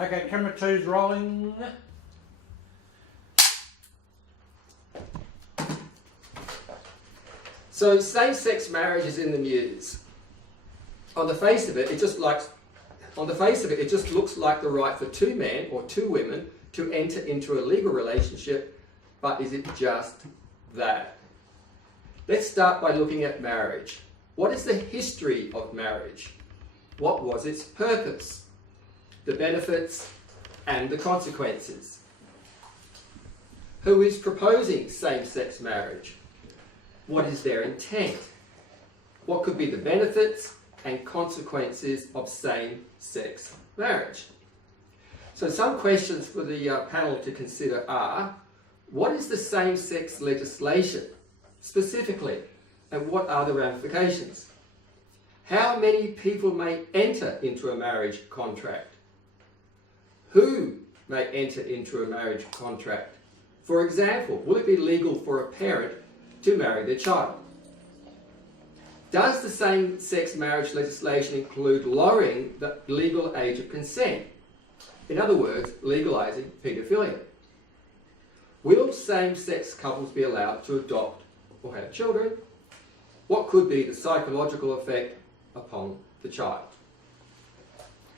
Okay, camera 2's rolling. So same-sex marriage is in the news. On the face of it, it just looks like the right for two men or two women to enter into a legal relationship, but is it just that? Let's start by looking at marriage. What is the history of marriage? What was its purpose? The benefits and the consequences. Who is proposing same-sex marriage? What is their intent? What could be the benefits and consequences of same-sex marriage? So some questions for the panel to consider are, what is the same-sex legislation specifically, and what are the ramifications? How many people may enter into a marriage contract? Who may enter into a marriage contract? For example, will it be legal for a parent to marry their child? Does the same-sex marriage legislation include lowering the legal age of consent? In other words, legalising paedophilia. Will same-sex couples be allowed to adopt or have children? What could be the psychological effect upon the child?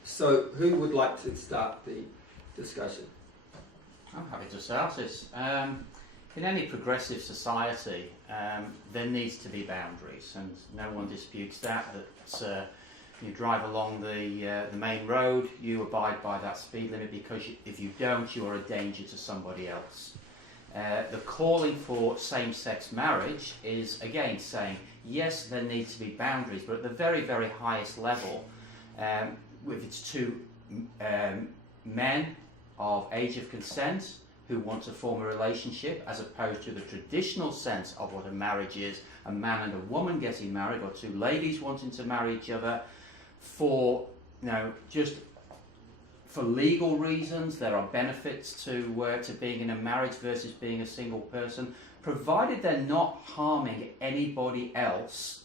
So, who would like to start the discussion? I'm happy to start this. In any progressive society, there needs to be boundaries, and no one disputes that you drive along the main road, you abide by that speed limit, because if you don't, you are a danger to somebody else. The calling for same-sex marriage is, again, saying, yes, there needs to be boundaries, but at the very, very highest level, if it's two men of age of consent who want to form a relationship, as opposed to the traditional sense of what a marriage is, a man and a woman getting married, or two ladies wanting to marry each other for, just for legal reasons. There are benefits to being in a marriage versus being a single person, provided they're not harming anybody else.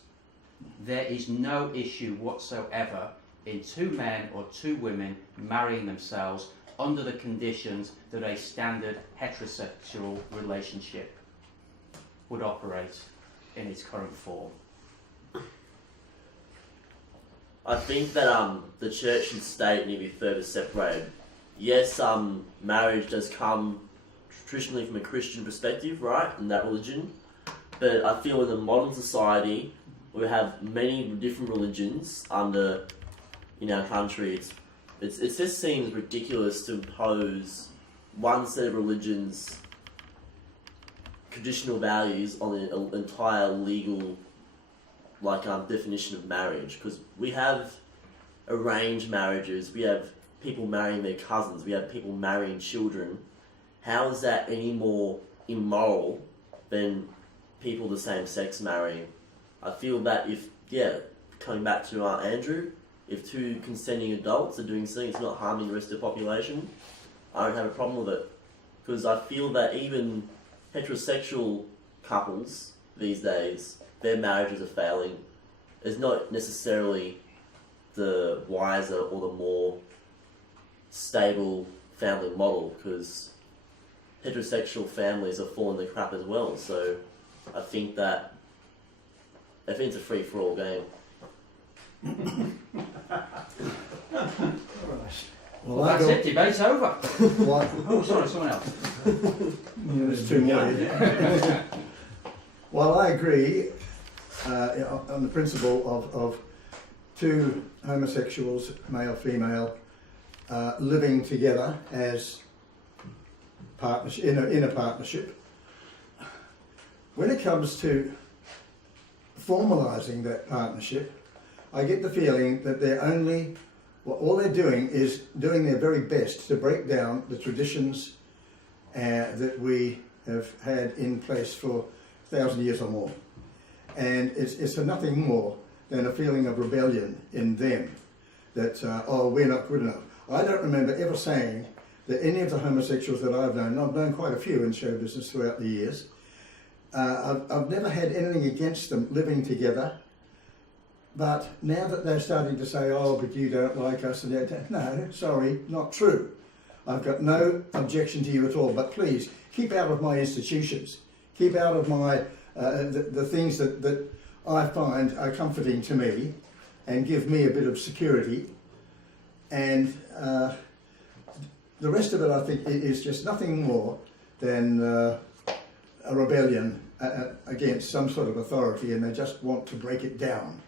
There is no issue whatsoever in two men or two women marrying themselves under the conditions that a standard heterosexual relationship would operate in its current form. I think that the church and state need to be further separated. Yes, marriage does come traditionally from a Christian perspective, right, in that religion. But I feel in the modern society, we have many different religions in our country. It just seems ridiculous to impose one set of religions' traditional values on an entire legal definition of marriage, because we have arranged marriages, we have people marrying their cousins, we have people marrying children. How is that any more immoral than people the same sex marrying? I feel that coming back to Andrew, if two consenting adults are doing something that's not harming the rest of the population, I don't have a problem with it. Because I feel that even heterosexual couples these days, their marriages are failing. It's not necessarily the wiser or the more stable family model, because heterosexual families are falling the crap as well. So I think it's a free-for-all game. Well, that's it. Debate's over. Oh, sorry, someone else. There's two more. Well, I agree on the principle of two homosexuals, male, female, living together as partnership, in a partnership. When it comes to formalising that partnership, I get the feeling that all they're doing is doing their very best to break down the traditions that we have had in place for 1,000 years or more. And it's nothing more than a feeling of rebellion in them, that, we're not good enough. I don't remember ever saying that any of the homosexuals that I've known, and I've known quite a few in show business throughout the years, I've never had anything against them living together, But now that they're starting to say, oh, but you don't like us, and no, sorry, not true. I've got no objection to you at all, but please keep out of my institutions. Keep out of my the things that I find are comforting to me, and give me a bit of security. And the rest of it, I think, is just nothing more than a rebellion against some sort of authority, and they just want to break it down.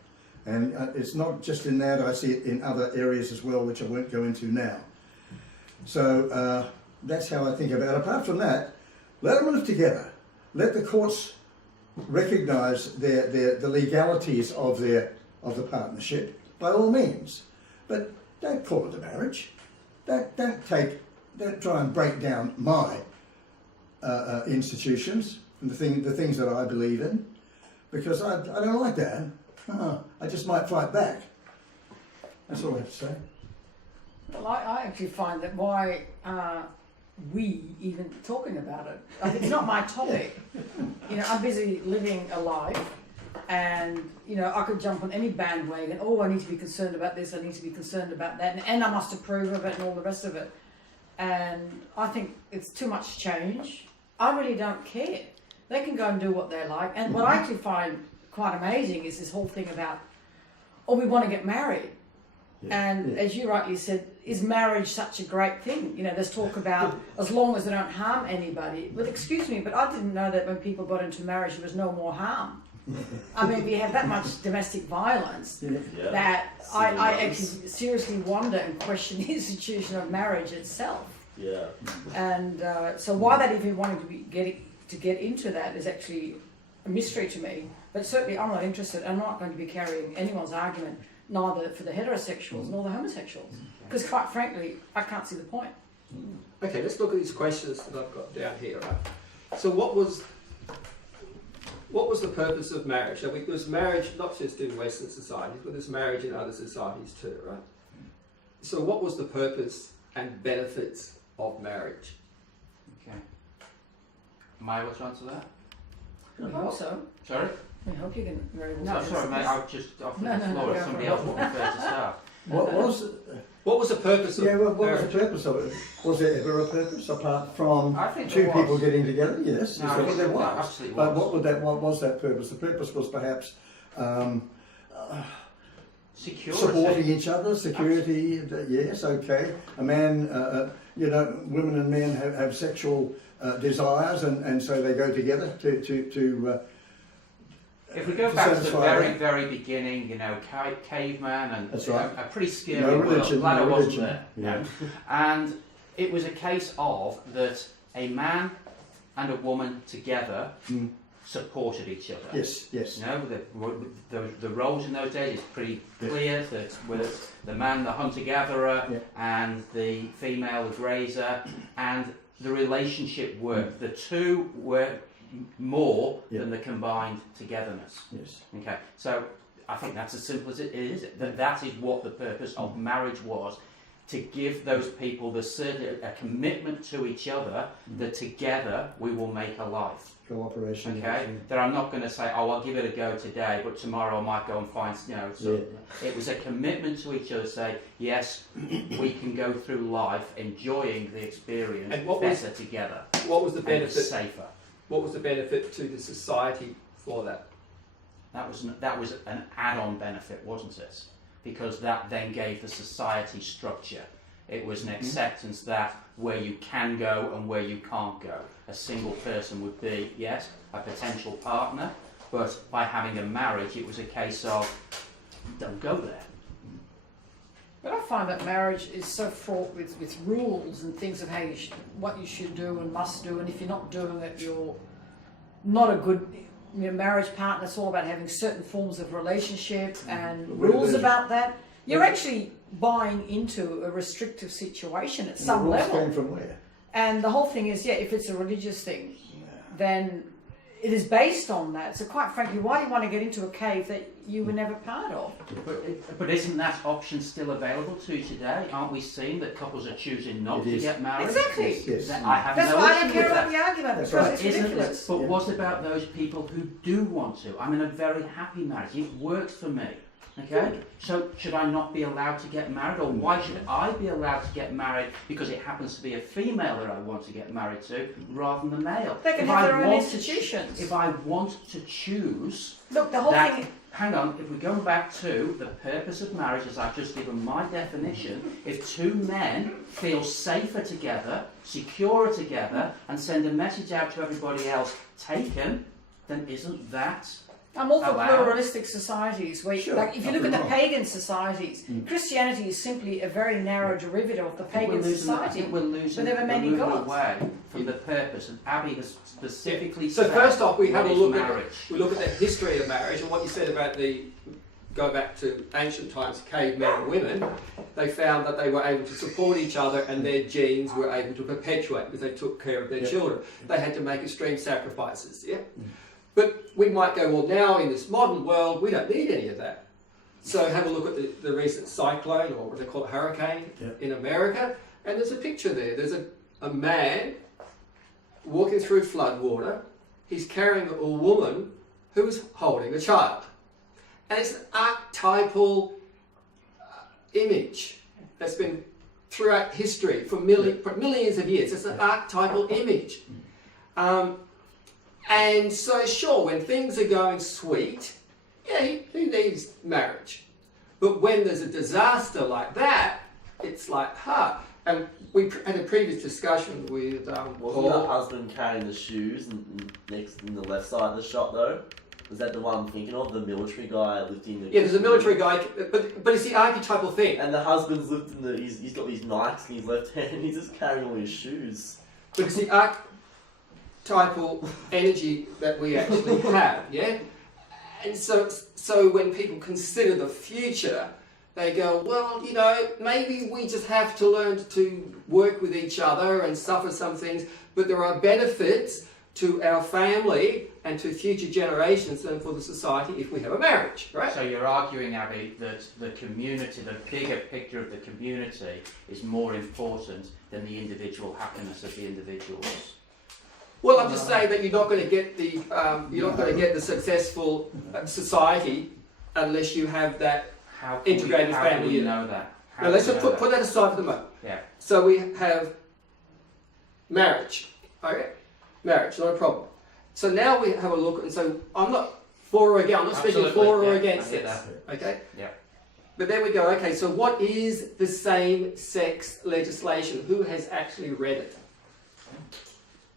And it's not just in that, I see it in other areas as well, which I won't go into now. So that's how I think about it. Apart from that, let them live together. Let the courts recognise the legalities of the partnership by all means, but don't call it a marriage. Don't try and break down my institutions and the things that I believe in, because I don't like that. I just might fight back. That's all I have to say. Well, I actually find that why we even talking about it, like, it's not my topic. You know, I'm busy living a life, and you know, I could jump on any bandwagon. Oh, I need to be concerned about this. I need to be concerned about that, and I must approve of it, and all the rest of it. And I think it's too much change. I really don't care. They can go and do what they like. And what I actually find quite amazing is this whole thing about, oh, we want to get married. And as you rightly said, is marriage such a great thing? You know, there's talk about as long as they don't harm anybody. But excuse me, but I didn't know that when people got into marriage there was no more harm. I mean, we have that much domestic violence that I actually seriously wonder and question the institution of marriage itself. Yeah. And so why that even wanting to get into that is actually a mystery to me. But certainly I'm not interested. I'm not going to be carrying anyone's argument, neither for the heterosexuals nor the homosexuals. Because quite frankly, I can't see the point. Okay, let's look at these questions that I've got down here. Right? So what was the purpose of marriage? Now, because marriage, not just in Western societies, but there's marriage in other societies too, right? So what was the purpose and benefits of marriage? Okay. Am I able to answer that? I hope so. Sorry? I hope you can very well. No, sorry, mate. I'll just offer the floor if somebody else would prefer to start. What was the purpose of what was marriage? the purpose of it? Was there ever a purpose apart from I think two there people was. getting together? Yes, No, is I that what think there there was? absolutely But was. what was that purpose? The purpose was perhaps Security. supporting each other, security. Yes, okay. A man, women and men have sexual desires, and so they go together to If we go back to the satisfy very, that. very beginning, you know, caveman and That's you know, right. a pretty scary No world. religion, Glad I no wasn't religion. there. Yeah. No. And it was a case of that a man and a woman together supported each other. Yes, yes. You know, the roles in those days is pretty clear that whether it's the man, the hunter-gatherer, and the female, the grazer, and the relationship worked. The two were more than the combined togetherness. Yes. Okay, so I think that's as simple as it is. That is what the purpose of marriage was, to give those people a commitment to each other that together we will make a life. Cooperation. Okay, that I'm not going to say, oh, I'll give it a go today, but tomorrow I might go and find, you know. So it was a commitment to each other. Say, yes, we can go through life enjoying the experience better together. What was the And benefit? safer. What was the benefit to the society for that? That was an add-on benefit, wasn't it? Because that then gave the society structure. It was an acceptance that where you can go and where you can't go. A single person would be, yes, a potential partner, but by having a marriage, it was a case of, don't go there. But I find that marriage is so fraught with rules and things of how what you should do and must do, and if you're not doing it, you're not a good marriage partner. It's all about having certain forms of relationship and rules about that. You're actually buying into a restrictive situation at some the rules level. came from where? And the whole thing is, if it's a religious thing, then it is based on that. So quite frankly, why do you want to get into a cave that you were never part of? But isn't that option still available to you today? Aren't we seeing that couples are choosing not to get married? Exactly. Yes. I have That's no why I issue don't care with about that. the argument, That's because right. it's Isn't ridiculous. it? But what about those people who do want to? I'm in a very happy marriage. It works for me. Okay, so should I not be allowed to get married, or why should I be allowed to get married because it happens to be a female that I want to get married to rather than a male? They can If have I their own want to institutions. if I want to choose Look, the whole that, thing. hang on, if we're going back to the purpose of marriage, as I've just given my definition, if two men feel safer together, secure together, and send a message out to everybody else, taken, then isn't that? I'm all for allowed? pluralistic societies. Where, Sure, like, if you look at the nothing wrong. pagan societies, Christianity is simply a very narrow derivative of the I think pagan I society. think we're losing, But there were many we're moving gods. away from the purpose, and Abby has specifically So said first off, we have what a is look marriage. at we look at the history of marriage and what you said about go back to ancient times, cavemen and women. They found that they were able to support each other and their genes were able to perpetuate because they took care of their children. They had to make extreme sacrifices. Yeah. But we might go, well, now in this modern world, we don't need any of that. So have a look at the recent cyclone, or what they call it, hurricane in America, and there's a picture there. There's a man walking through flood water. He's carrying a woman who's holding a child. And it's an archetypal image that's been throughout history for millions of years. It's an archetypal image. And so, sure, when things are going sweet, yeah, he needs marriage. But when there's a disaster like that, it's like, And we had a previous discussion with Wasn't Paul. the husband carrying the shoes next in the left side of the shot though? Was that the one I'm thinking of? The military guy lifting the... Yeah, there's a military guy, but it's the archetypal thing. And the husband's lifting he's got these Nikes in his left hand and he's just carrying all his shoes. But it's the archetypal energy that we actually have, yeah? And so when people consider the future, they go, well, you know, maybe we just have to learn to work with each other and suffer some things, but there are benefits to our family and to future generations and for the society if we have a marriage, right? So you're arguing, Abby, that the community, the bigger picture of the community is more important than the individual happiness of the individuals. Well, I'm just saying that you're not going to get the successful society unless you have that. How Integrated how family do we unit. know that? How Now let's do we just know put that aside for the moment. Yeah. So we have marriage. Okay, marriage, not a problem. So now we have a look, and so I'm not for or against. I'm not speaking Absolutely, for or yeah, against I hear this. that. Okay. Yeah. But then we go. Okay, so what is the same-sex legislation? Who has actually read it?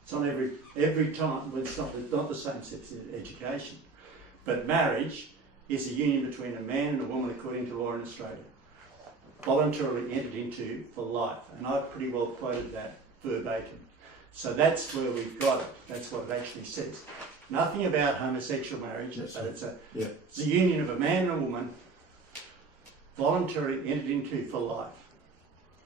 It's on every time. Well, it's not the same sex education, but marriage is a union between a man and a woman according to law in Australia, voluntarily entered into for life, and I've pretty well quoted that verbatim. So that's where we've got it. That's what it actually says. Nothing about homosexual marriage, but it's a union of a man and a woman, voluntarily entered into for life.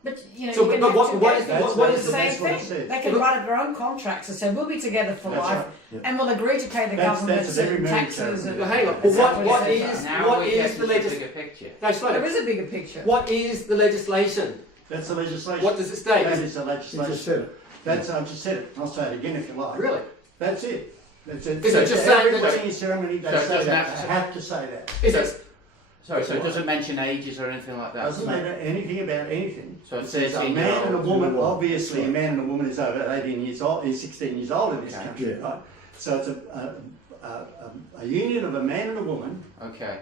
But you know, So, you can but have what together- is the- That's what it's is the the- same that's what it thing. says. They can write their own contracts and say we'll be together for That's life, right. Yeah. and we'll agree to pay the That's government at every certain marriage taxes. ceremony. And Well, hang on. That's Well, exactly what it is says. Now what we is get the to legislation? bigger picture. No, slow There down. is a bigger picture. What is the legislation? That's the legislation. What does it state? That is the You just legislation. said it. I just said it. I'll say it again if you like. Really? That's it. That's it. Is it just saying every that- wedding ceremony they So it say doesn't that. have to- They have to say that. Is it? Sorry, so it doesn't mention ages or anything like that. Doesn't matter anything about anything. So it It says says a in man and a your- woman. Obviously, a man and a woman is over 18 years old. Is 16 years old in this Okay. country, Yeah. right? So it's a union of a man and a woman Okay.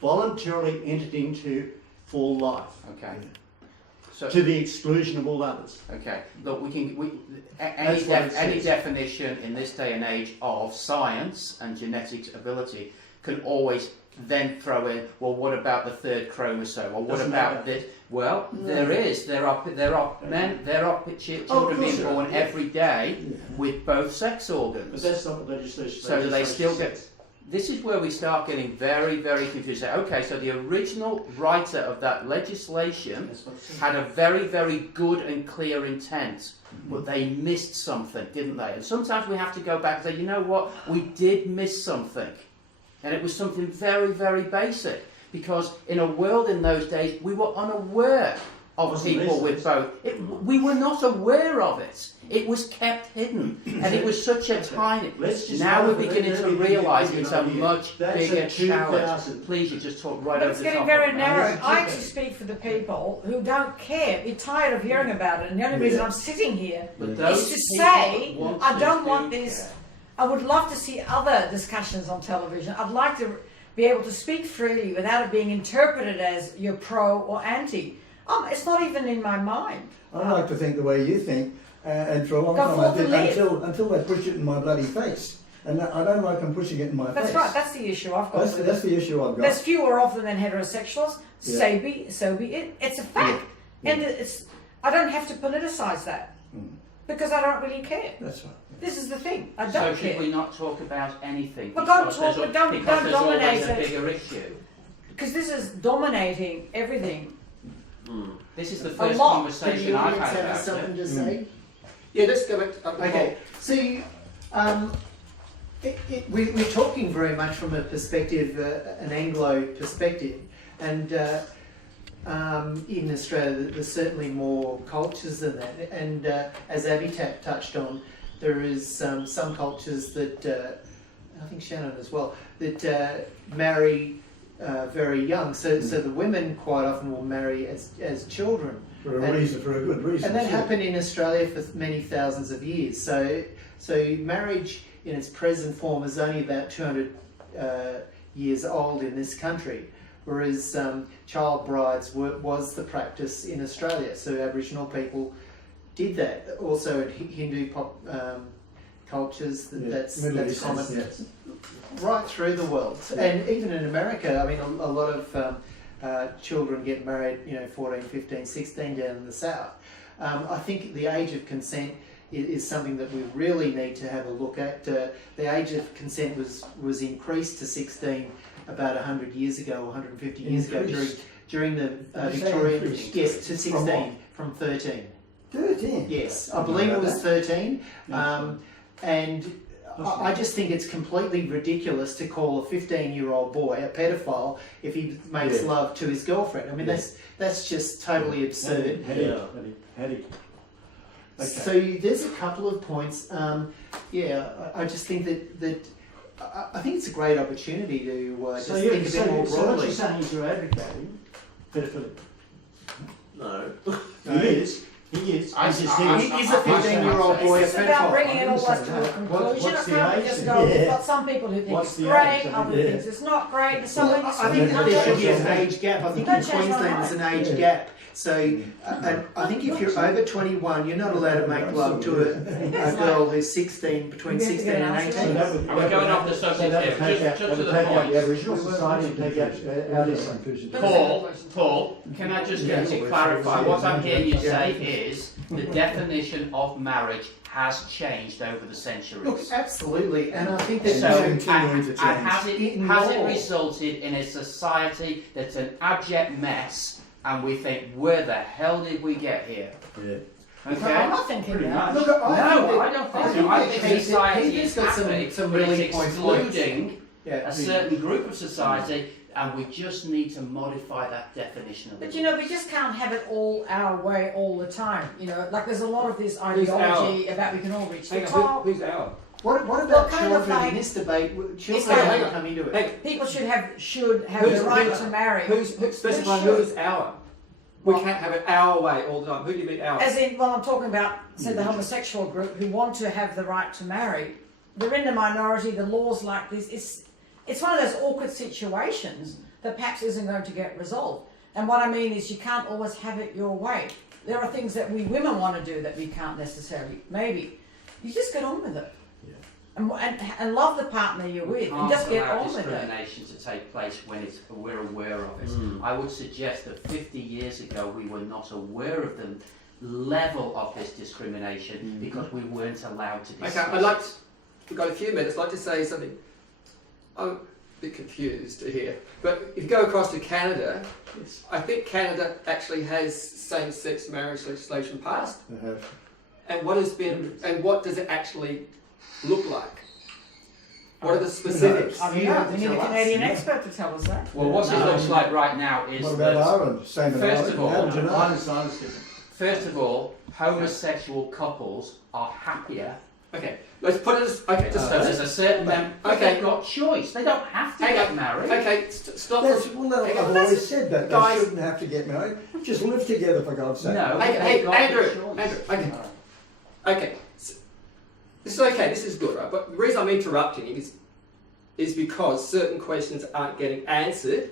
voluntarily entered into for life, Okay. So to the exclusion of all others. okay. Look, any That's what it any says. definition in this day and age of science and genetics ability can always then throw in, well, what about the third chromosome, or what Doesn't about matter. this? Well, there are children course being there are, born yeah. every day Yeah. with both sex organs. But that's not what legislation. So do they still legislation get? says. This is where we start getting very, very confused. Okay, so the original writer of that legislation That's what it says. had a very, very good and clear intent, but they missed something, didn't they? And sometimes we have to go back and say, you know what, we did miss something. And it was something very, very basic. Because in a world in those days, we were unaware of Wasn't people this? with both. We were not aware of it. It was kept hidden, and it was such a tiny. Let's just Now go we're for beginning to everything realise you it's can a do. much That's bigger a challenge. 2000. Please, you just talk right But over it's the getting top very of me. narrow. Yes, I it actually is. speak for the people who don't care. We're tired of hearing about it, and the only reason I'm sitting here But is those to people say want I to don't do want this. care. I would love to see other discussions on television. I'd like to be able to speak freely without it being interpreted as you're pro or anti. It's not even in my mind. I like to think the way you think, and for a long Go time I forth did and live. until they push it in my bloody face, and I don't like them pushing it in my That's face. right. That's the issue I've got. with That's it. the issue I've got. There's fewer of them than heterosexuals. Yeah. So be it. It's a fact, Yeah. and I don't have to politicise that because I don't really care. That's right. This is the thing. I So don't should care we not talk about anything? Well, don't because talk- there's, don't- because don't there's always dominate a it. bigger issue. because this is dominating everything. This is the A first lot. conversation Can the I've audience had have about something it. to say? Yeah, let's go back to Okay, so we're talking very much from a perspective, an Anglo perspective, and in Australia there's certainly more cultures than that. And as Abitat touched on, there is some cultures that I think Shannon as well that marry very young. So the women quite often will marry as children. For a reason, for a good reason. And that too. happened in Australia for many thousands of years. So marriage in its present form is only about 200 years old in this country, whereas child brides was the practice in Australia. So Aboriginal people did that. Also in Hindu cultures, that's Middle East, common yes. right through the world. And even in America, I mean, a lot of children get married, 14, 15, 16 down in the south. I think the age of consent is something that we really need to have a look at. The age of consent was increased to 16 about 100 years ago, 150 years ago during the Did you say Victorian. increased? Yes, to From 16 what? from 13. 13. Yes, I believe it was 13. And That's I just think it's completely ridiculous to call a 15-year-old boy a pedophile if he makes Yeah. love to his girlfriend. I mean, that's just totally absurd. Heady. Okay. So there's a couple of points. I just think that I think it's a great opportunity to just think a bit more So what broadly. you're saying is you're advocating pedophilia. No. He is. He's I- just I- here. Is a 15-year-old boy a It's about pedophile? bringing it all I us didn't to say a that. conclusion. What's I the can't age just of go. it? We've got some people who think What's it's the great, age of other it? thinks it's not great. There's so many. I think that there should be an age gap. I think Don't in change my Queensland there's an mind. age gap. So and I think if you're over 21, you're not allowed to make love to a girl who's 16, between We have to 16 get and an answer. 18. Are we going off the subject that here? would take Just out to the the point. Aboriginal society and take out this inclusion. Paul, can I just get you to clarify? What I'm hearing you say is the definition of marriage has changed over the Look, centuries. absolutely, and I think that So, Continuing to and change. has it In has it law. resulted in a society that's an abject mess, and we think, where the hell did we get here? Yeah. I'm Okay. not thinking Pretty that. much. Look, No, I don't think so. I think society He's is got happy, some but really it's points. excluding Yeah. a certain group of society, and we just need to modify that definition of But it. we just can't have it all our way all the time. Like there's a lot of this ideology about we can all reach the top. Who's our? What Well, about kind of children like- in this debate? Children Exactly. don't come into it. Hey, People should have Who's- the right who's- to marry. who's specifying who is our? We can't have it our way all the time. Who do you mean our? As in, I'm talking about, say, the homosexual group who want to have the right to marry. They're in the minority. The laws like this, it's one of those awkward situations that perhaps isn't going to get resolved. And what I mean is, you can't always have it your way. There are things that we women want to do that we can't necessarily. Maybe you just get on with it, and love the partner you're with, and Can't just get allow on with it. discrimination to take place when we're aware of it. I would suggest that 50 years ago we were not aware of the level of this discrimination because we weren't allowed to discuss Okay, I'd like it. to, we've got a few minutes, I'd like to say something. I'm a bit confused here, but if you go across to Canada, I think Canada actually has same-sex marriage legislation passed. They have. And what does it actually look like? What are the specifics? I mean, we need a Canadian expert to tell us that. Well, what it looks like right now is What about that, Ireland? Same in first of all, Ireland. How do you know? Ireland's different. first of all, homosexual couples are happier. Okay, let's put it as, okay, just So there's a certain Okay. they've got choice. They don't have to Hang get on. married. Okay, stop. That's, well, no, Hang I've on. always said that. Guys- They shouldn't have to get married. Just live together, for God's sake. No, Hey, they've hey, got Andrew, the choice. Andrew, okay. Okay, this is okay, this is good, right? But the reason I'm interrupting is because certain questions aren't getting answered,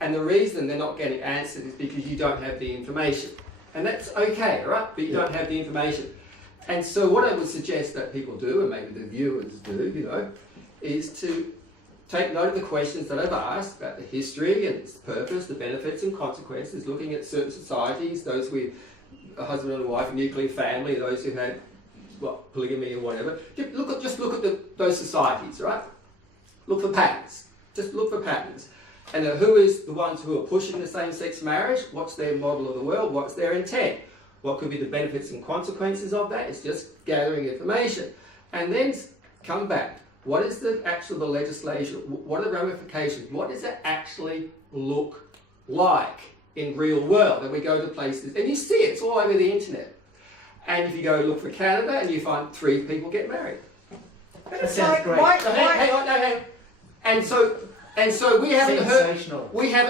and the reason they're not getting answered is because you don't have the information. And that's okay, right? But you don't have the information. And so what I would suggest that people do, and maybe the viewers do, you know, is to take note of the questions that I've asked about the history and its purpose, the benefits and consequences, looking at certain societies, those with a husband and a wife, a nuclear family, those who had polygamy or whatever. Just look at those societies, right? Look for patterns. Just look for patterns. And who is the ones who are pushing the same-sex marriage? What's their model of the world? What's their intent? What could be the benefits and consequences of that? It's just gathering information. And then come back. What is the legislation? What are the ramifications? What does it actually look like in real world? And we go to places, and you see it, it's all over the internet. And if you go look for Canada, and you find 3 people get married. But it's sounds like, great. why, So hang on. And so we haven't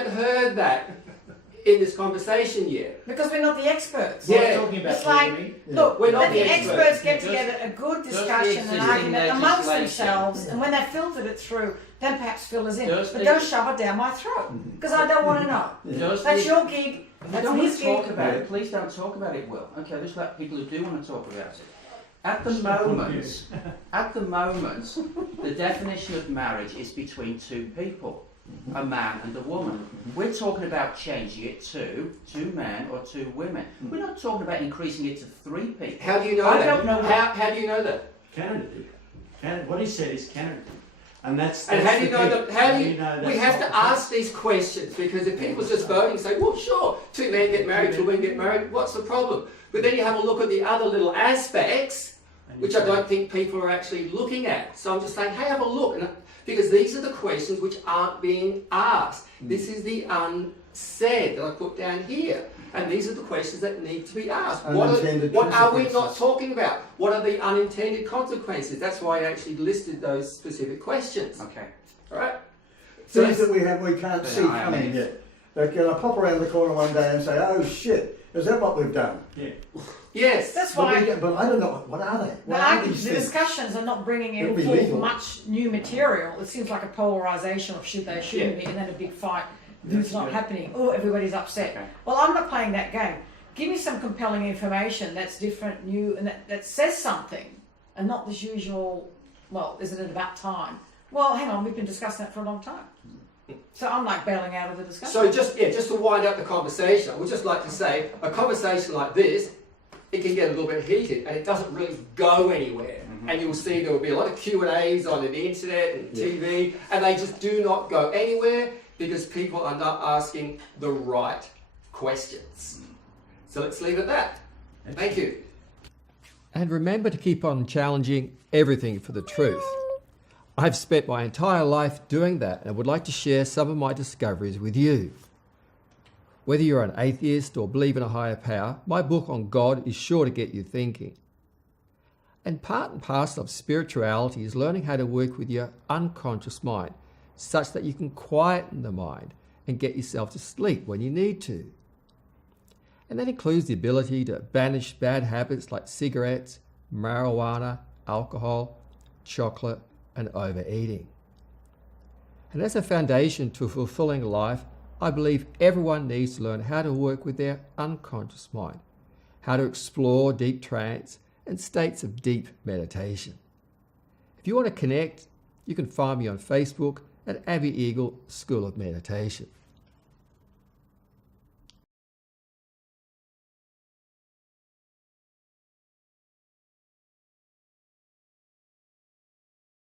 heard that in this conversation yet. because we're not the experts. Yeah. Talking about It's like, polygamy. look, We're not let the the experts experts. get Does- together a good the discussion and existing argument amongst legislation- themselves, and when they've filtered it through, then perhaps fill us in. Does But the- don't shove it down my throat, because I don't want to know. Does That's the- your gig. If you That's don't want his to talk gig. about it, please don't talk about it, Will. Okay, just let people who do want to talk about it. At the moment, the definition of marriage is between 2 people, a man and a woman. We're talking about changing it to 2 men or 2 women. We're not talking about increasing it to 3 people. How do you know I that? don't know How do you know that? Canada did. Canada, what he said is Canada did. And that's And how do you know that? How do you? know We that's have not to the case? ask these questions, because if people just voting and say, well, sure, 2 men get married, 2 women get married, what's the problem? But then you have a look at the other little aspects, And which you I say- don't think people are actually looking at. So I'm just saying, hey, have a look. Because these are the questions which aren't being asked. This is the unsaid that I put down here. And these are the questions that need to be asked. Unintended What are we not consequences. talking about? What are the unintended consequences? That's why I actually listed those specific questions. Okay. All right? So Things that's- that we can't see I coming mean- yet. They're going to pop around the corner one day and say, "Oh shit, is that what we've done?" Yeah. yes. That's But, why but I don't know. What are they? the, What are these the things? discussions are not bringing It'll be in legal. much new material. It seems like a polarisation of should they, shouldn't be, and then a big fight. It's not happening. Oh, everybody's upset. Okay. Well, I'm not playing that game. Give me some compelling information that's different, new, and that says something, and not this usual, well, isn't it about time? Well, hang on, we've been discussing that for a long time. So I'm like bailing out of the discussion. So just to wind up the conversation, I would just like to say a conversation like this, it can get a little bit heated and it doesn't really go anywhere. And you'll see there will be a lot of Q&As on the internet and TV, and they just do not go anywhere because people are not asking the right questions. So let's leave it at that. Thank you. And remember to keep on challenging everything for the truth. I've spent my entire life doing that, and I would like to share some of my discoveries with you. Whether you're an atheist or believe in a higher power, my book on God is sure to get you thinking. And part and parcel of spirituality is learning how to work with your unconscious mind, such that you can quieten the mind and get yourself to sleep when you need to. And that includes the ability to banish bad habits like cigarettes, marijuana, alcohol, chocolate, and overeating. And as a foundation to a fulfilling life, I believe everyone needs to learn how to work with their unconscious mind, how to explore deep trance and states of deep meditation. If you want to connect, you can find me on Facebook at Abbey Eagle School of Meditation.